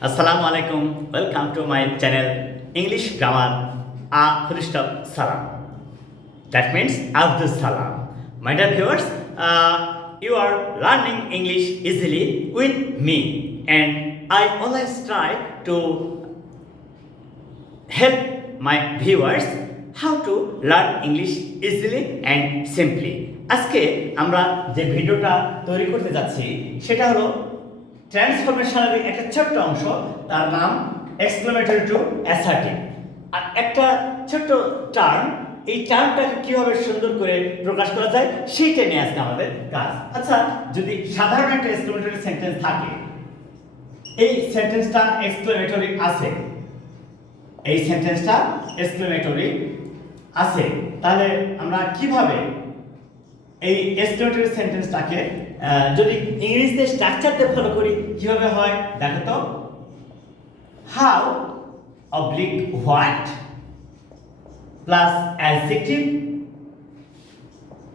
Assalamu alaikum. Welcome to my channel English Grammar A Salam. That means Abdus Salam. My dear viewers, you are learning English easily with me, and I always try to help my viewers how to learn English easily and simply. আজকে আমরা যে ভিডিওটা তৈরি করতে যাচ্ছি সেটা হলো ট্রান্সফরমেশনের একটা ছোট্ট অংশ, তার নাম এক্সক্লেমেটরি টু অ্যাসার্টিভ। আর একটা ছোট্ট টার্ম, এই টার্মটাকে কিভাবে সুন্দর করে প্রকাশ করা যায় সেইটা নিয়ে আজকে আমাদের কাজ। আচ্ছা, যদি সাধারণ একটা এক্সক্লেমেটরি সেন্টেন্স থাকে, এই সেন্টেন্সটা এক্সক্লেমেটরি আছে, এই সেন্টেন্সটা এক্সক্লেমেটরি আছে, তাহলে আমরা কিভাবে এই এক্সক্লেমেটরি সেন্টেন্সটাকে যদি ইংলিশে স্ট্রাকচারটা ফলো করি কিভাবে হয় দেখো তো। How oblique what plus adjective,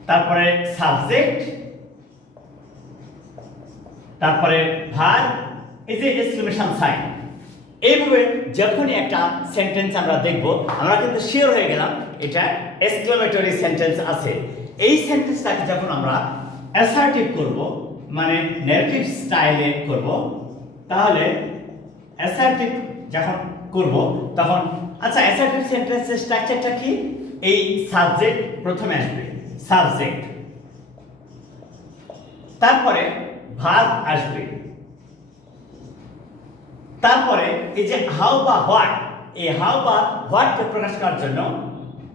তারপরে সাবজেক্ট, তারপরে ভার্ব, এই যে এক্সক্লেমেশন সাইন। এইভাবে যখনই একটা সেন্টেন্স আমরা দেখব আমরা কিন্তু শিওর হয়ে গেলাম এটা এক্সক্লেমেটরি সেন্টেন্স আছে। এই সেন্টেন্সটাকে যখন আমরা অ্যাসার্টিভ করব, মানে নেগেটিভ স্টাইলে করব, তাহলে অ্যাসার্টিভ যখন করব তখন আচ্ছা অ্যাসার্টিভ সেন্টেন্সের স্ট্রাকচারটা কি? এই সাবজেক্ট প্রথমে আসবে, সাবজেক্ট, তারপরে ভার্ব আসবে, তারপরে এই যে হাউ বা হোয়াট, এই হাউ বা হোয়াটকে প্রকাশ করার জন্য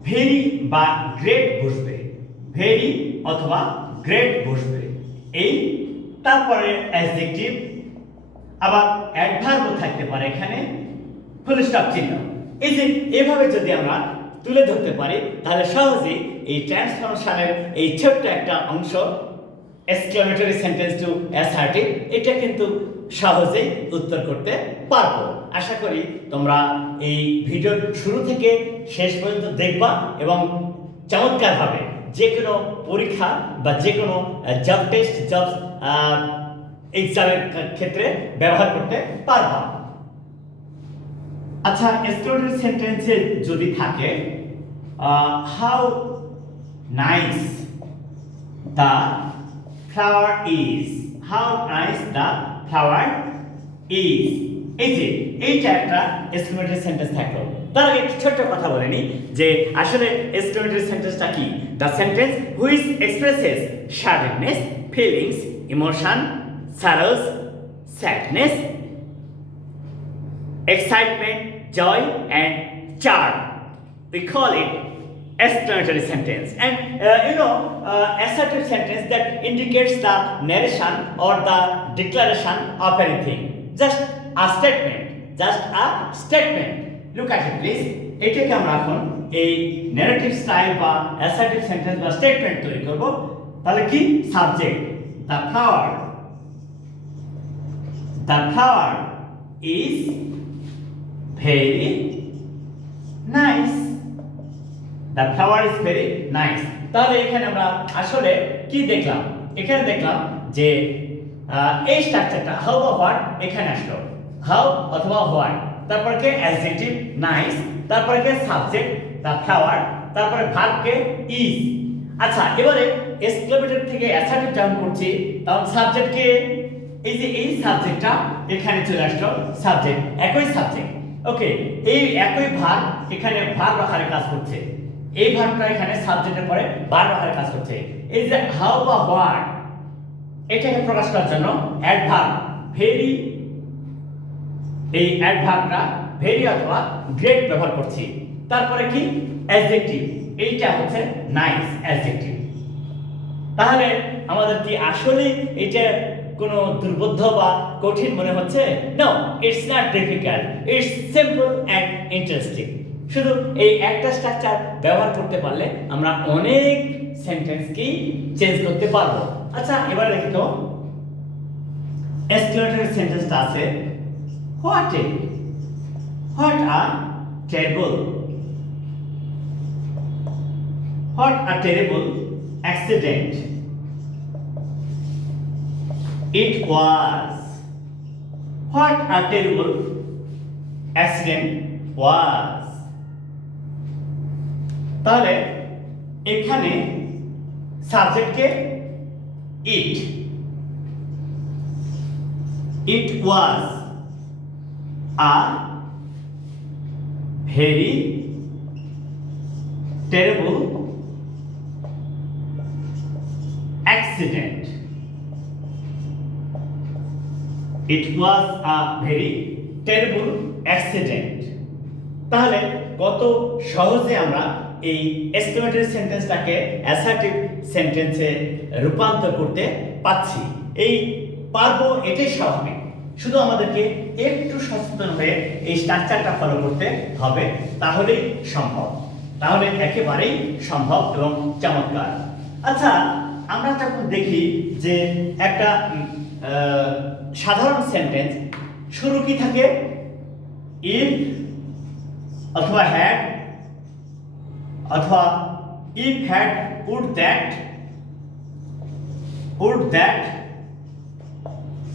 ভেরি বা গ্রেট বসবে, ভেরি অথবা গ্রেট বসবে এই, তারপরে অ্যাডজেক্টিভ, আবার অ্যাডভার্বও থাকতে পারে এখানে, ফুল স্টপ চিহ্ন। এই যে এভাবে যদি আমরা তুলে ধরতে পারি তাহলে সহজেই এই ট্রান্সফরমেশনের এই ছোট্ট একটা অংশ এক্সক্লেমেটরি সেন্টেন্স টু অ্যাসার্টিভ, এটা কিন্তু সহজেই উত্তর করতে পারবো। আশা করি তোমরা এই ভিডিওর শুরু থেকে শেষ পর্যন্ত দেখবা এবং চমৎকারভাবে যে কোনো পরীক্ষা বা যে কোনো জব টেস্ট, জব এক্সামের ক্ষেত্রে ব্যবহার করতে পারবা। আচ্ছা, এক্সক্লেমেটরি সেন্টেন্সে যদি থাকে how nice the flower is, how nice the flower is, এই যে এইটা একটা এক্সক্লেমেটরি সেন্টেন্স থাকলো। তার আগে একটু ছোট্ট কথা বলে নিই যে আসলে এক্সক্লেমেটরি সেন্টেন্সটা কি। The sentence which expresses sadness, feelings, emotion, sorrows, sadness, excitement, joy and charm. We call it exclamatory sentence. And assertive sentence that indicates the narration or the declaration of anything. Just a statement. Just a statement. Look at it please. এটাকে আমরা এখন এই narrative style বা assertive sentence বা statement তৈরি করব। তাহলে কি? Subject, the flower. The flower is very nice. The flower is very nice. তাহলে এখানে আমরা আসলে কি দেখলাম? এখানে দেখলাম যে এই স্ট্রাকচারটা হাউ বা হোয়াট এখানে আসলো, হাউ অথবা হোয়াট, তারপরে কে অ্যাডজেক্টিভ নাইস, তারপরে কে সাবজেক্ট দ্য ফ্লাওয়ার, তারপরে ভার্ব কে ইজ। আচ্ছা, এবারে এক্সক্লেমেটরি থেকে অ্যাসার্টিভ যখন করছি তখন সাবজেক্ট কে, এই যে এই সাবজেক্টটা এখানে চলে আসলো, সাবজেক্ট একই সাবজেক্ট, ওকে। এই একই ভার্ব এখানে ভার্ব আকারে কাজ করছে, এই ভার্বটা এখানে সাবজেক্টের পরে ভার্ব আকারে কাজ করছে। এই যে হাউ বা হোয়াট এটাকে প্রকাশ করার জন্য অ্যাডভার্ব ভেরি, এই অ্যাডভার্বটা ভেরি অথবা গ্রেট ব্যবহার করছি। তারপরে কি অ্যাডজেক্টিভ, এইটা হচ্ছে নাইস অ্যাডজেক্টিভ। তাহলে আমাদের কি আসলে এটা কোনো দুর্বোধ্য বা কঠিন মনে হচ্ছে? No, it's not difficult, it's simple and interesting. শুধু এই একটা স্ট্রাকচার ব্যবহার করতে পারলে আমরা অনেক সেন্টেন্সকেই চেঞ্জ করতে পারবো। আচ্ছা, এবার দেখি তো এক্সক্লেমেটরি সেন্টেন্সটা আছে what a, what a terrible, what a terrible accident, it was, What a terrible accident was. তাহলে এখানে সাবজেক্টকে it was a very terrible accident. It was a very terrible accident. তাহলে কত সহজে আমরা এই এক্সক্লেমেটরি সেন্টেন্সটাকে অ্যাসার্টিভ সেন্টেন্সে রূপান্তর করতে পাচ্ছি। এই পারবো এটাই স্বাভাবিক, শুধু আমাদেরকে একটু সচেতন হয়ে এই স্ট্রাকচারটা ফলো করতে হবে, তাহলেই সম্ভব, তাহলে একেবারেই সম্ভব এবং চমৎকার। আচ্ছা, আমরা যখন দেখি যে একটা সাধারণ সেন্টেন্স শুরু কি থাকে, ইফ অথবা হ্যাড অথবা ইফ হ্যাড উড দ্যাট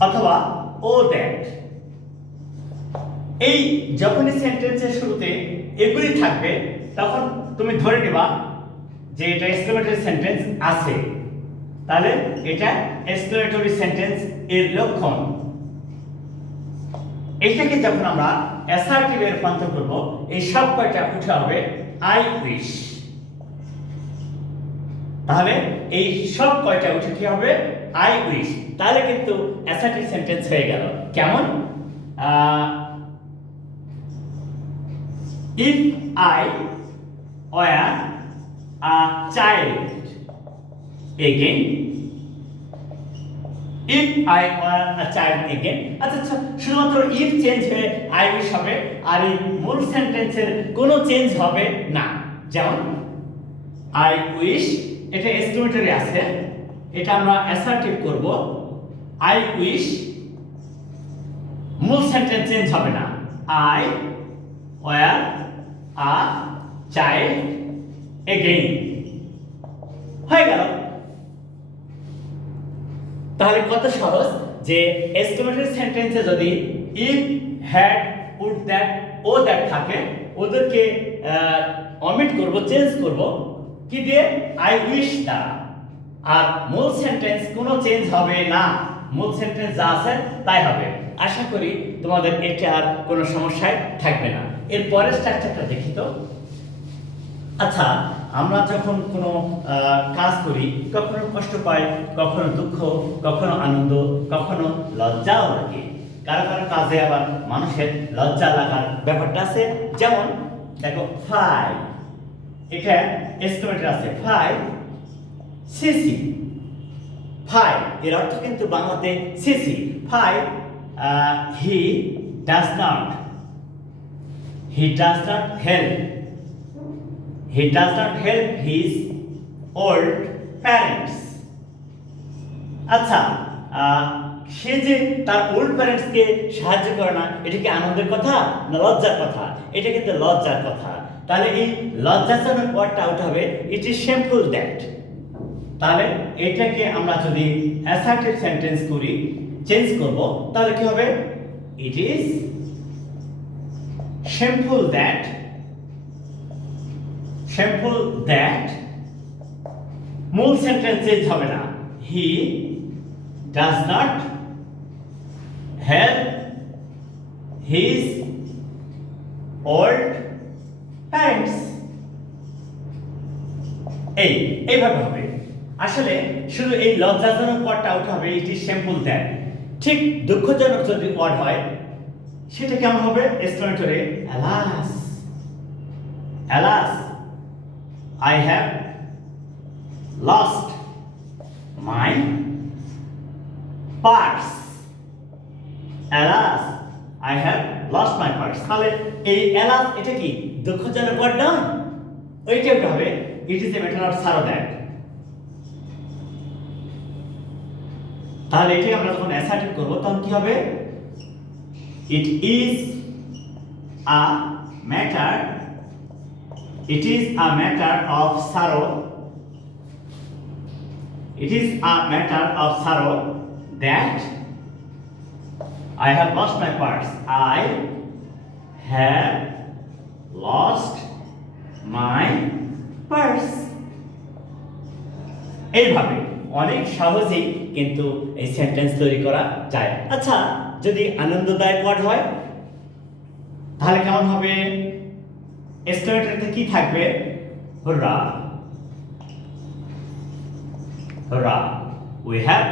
অথবা ও দ্যাট। এই যখনই সেন্টেন্সের শুরুতে এগুলি থাকবে তখন তুমি ধরে নেবা যে এটা এক্সক্লেমেটরি সেন্টেন্স আছে, তাহলে এটা এক্সক্লেমেটরি সেন্টেন্স এর লক্ষণ। এটাকে যখন আমরা অ্যাসার্টিভে রূপান্তর করব, এই সব কয়টা উঠে হবে আই উইশ। তাহলে এই সব কয়টা উঠে কি হবে, আই উইশ। তাহলে কিন্তু অ্যাসার্টিভ সেন্টেন্স হয়ে গেল। কেমন? If I were a child again, if I were a child again. আচ্ছা, শুধুমাত্র ইফ চেঞ্জ হয়ে আই উইশ হবে, আর এই মূল সেন্টেন্সের কোনো চেঞ্জ হবে না। যেমন আই উইশ, এটা এক্সক্লেমেটরি আছে, এটা আমরা অ্যাসার্টিভ করব, আই উইশ, মূল সেন্টেন্স চেঞ্জ হবে না, I were a child again, হয়ে গেল। তাহলে কত সহজ যে এক্সক্লেমেটরি সেন্টেন্সে যদি ইফ হ্যাড উড দ্যাট ও দ্যাট থাকে, ওদেরকে অমিট করব, চেঞ্জ করব কি দিয়ে, আই উইশ দ্বারা। আর মূল সেন্টেন্স কোনো চেঞ্জ হবে না, মূল সেন্টেন্স যা আছে তাই হবে। আশা করি তোমাদের এটা আর কোনো সমস্যায় থাকবে না। এর পরের স্ট্রাকচারটা দেখি তো। আচ্ছা, আমরা যখন কোনো কাজ করি, কখনো কষ্ট পাই, কখনো দুঃখ, কখনো আনন্দ, কখনো লজ্জাও লাগে। কারো কারো কাজে আবার মানুষের লজ্জা লাগার ব্যাপারটা আছে। যেমন দেখো, ফাই, এটা এক্সক্লেমেটরি আছে, ফাই সিসি। ফাই এর অর্থ কিন্তু বাংলাতে সিসি। Fie he does not help his old parents. আচ্ছা, সে যে তার ওল্ড প্যারেন্টসকে সাহায্য করে না, এটা কি আনন্দের কথা না লজ্জার কথা? এটা কিন্তু লজ্জার কথা। তাহলে এই লজ্জাজনক ওয়ার্ডটা আউট হবে, ইট ইজ শেমফুল দ্যাট। তাহলে এটাকে আমরা যদি অ্যাসার্টিভ সেন্টেন্স করি, চেঞ্জ করব, তাহলে কি হবে, ইট ইজ শেমফুল দ্যাট, মূল সেন্টেন্স চেঞ্জ হবে না, হি does not help his old parents. এইভাবে হবে। আসলে শুধু এই লজ্জাজনক ওয়ার্ডটা আউট হবে, ইট ইজ শেমফুল দ্যাট। ঠিক দুঃখজনক যদি ওয়ার্ড হয়, সেটা কেমন হবে, exclamatory, alas, I have lost my purse. Alas, I have lost my purse. তাহলে এই alas এটা কি দুঃখজনক ওয়ার্ড না? ওইটা হবে, it is a matter of sorrow that. তাহলে এটাকে আমরা যখন অ্যাসার্টিভ করব, তখন কি হবে, it is a matter of sorrow. It is a matter of sorrow that I have lost my purse. I have lost my purse. এইভাবে অনেক সহজেই কিন্তু এই সেন্টেন্স তৈরি করা যায়। আচ্ছা, যদি আনন্দদায়ক ওয়ার্ড হয় তাহলে কেমন হবে? এক্সক্লেমেটরিতে কি থাকবে? হুররা, হুররা, we have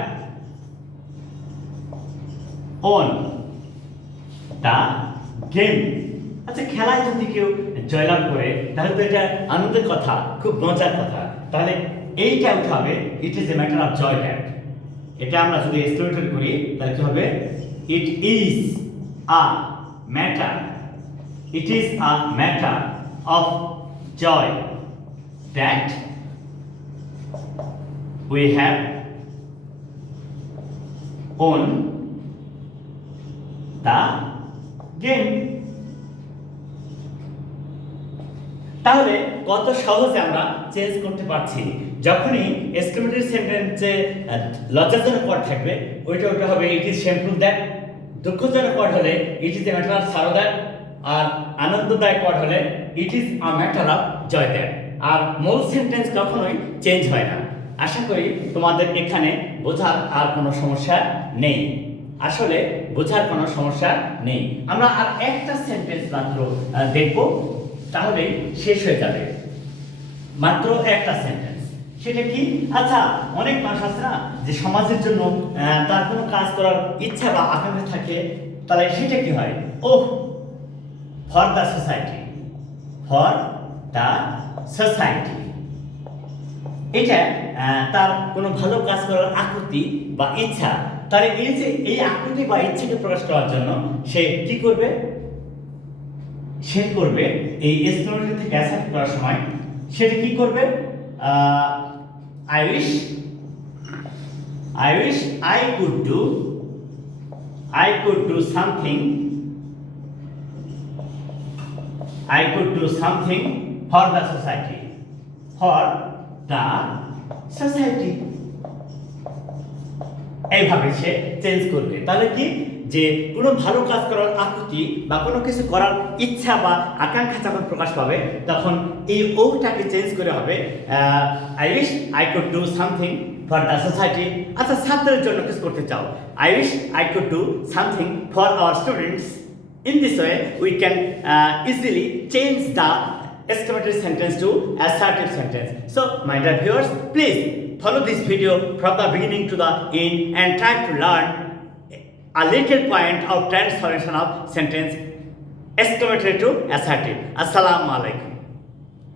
won the game. আচ্ছা, খেলায় যদি কেউ জয়লাভ করে তাহলে তো এটা আনন্দের কথা, খুব মজার কথা। তাহলে এইটা উঠাবে it is a matter of joy that. এটা আমরা যদি এক্সক্লেমেটরি করি তাহলে কি হবে? It is a matter, it is a matter of joy that we have won the game. তাহলে কত সহজে আমরা চেঞ্জ করতে পারছি। যখনই এক্সক্লেমেটরি সেন্টেন্সে লজ্জাজনক ওয়ার্ড থাকবে ওইটা হবে ইট ইজ শেমফুল দ্যাট, দুঃখজনক ওয়ার্ড হলে it is a matter of sorrow that, আর আনন্দদায়ক ওয়ার্ড হলে it is a matter of joy that. আর মূল সেন্টেন্স কখনোই চেঞ্জ হয় না। আশা করি তোমাদের এখানে বোঝার আর কোনো সমস্যা নেই। আসলে বোঝার কোনো সমস্যা নেই। আমরা আর একটা সেন্টেন্স মাত্র দেখব, তাহলে শেষ হয়ে যাবে। মাত্র একটা সেন্টেন্স, সেটা কি? আচ্ছা, অনেক মানুষ আছে না যে সমাজের জন্য তার কোনো কাজ করার ইচ্ছা বা আকাঙ্ক্ষা থাকে, তাহলে সেটা কি হয়? Oh, for the society, for the society. এটা তার কোনো ভালো কাজ করার আকুতি বা ইচ্ছা। তাহলে এই যে এই আকুতি বা ইচ্ছাকে প্রকাশ করার জন্য সে কি করবে? সে করবে এই এক্সক্লেমেটরি থেকে অ্যাসার্ট করার সময় সেটা কি করবে? I wish I could do something for the society, for the society. এইভাবে সে চেঞ্জ করবে। তাহলে কি, যে কোনো ভালো কাজ করার আকুতি বা কোনো কিছু করার ইচ্ছা বা আকাঙ্ক্ষা যখন প্রকাশ পাবে তখন এই ওটাকে চেঞ্জ করে হবে I wish I could do something for the society. আচ্ছা, ছাত্রদের জন্য কিছু করতে চাও, I wish I could do something for our students. In this way we can easily change the exclamatory sentence to assertive sentence. So, my dear viewers, please follow this video from the beginning to the end and try to learn a little point of transformation of sentence exclamatory to assertive. Assalamu alaikum.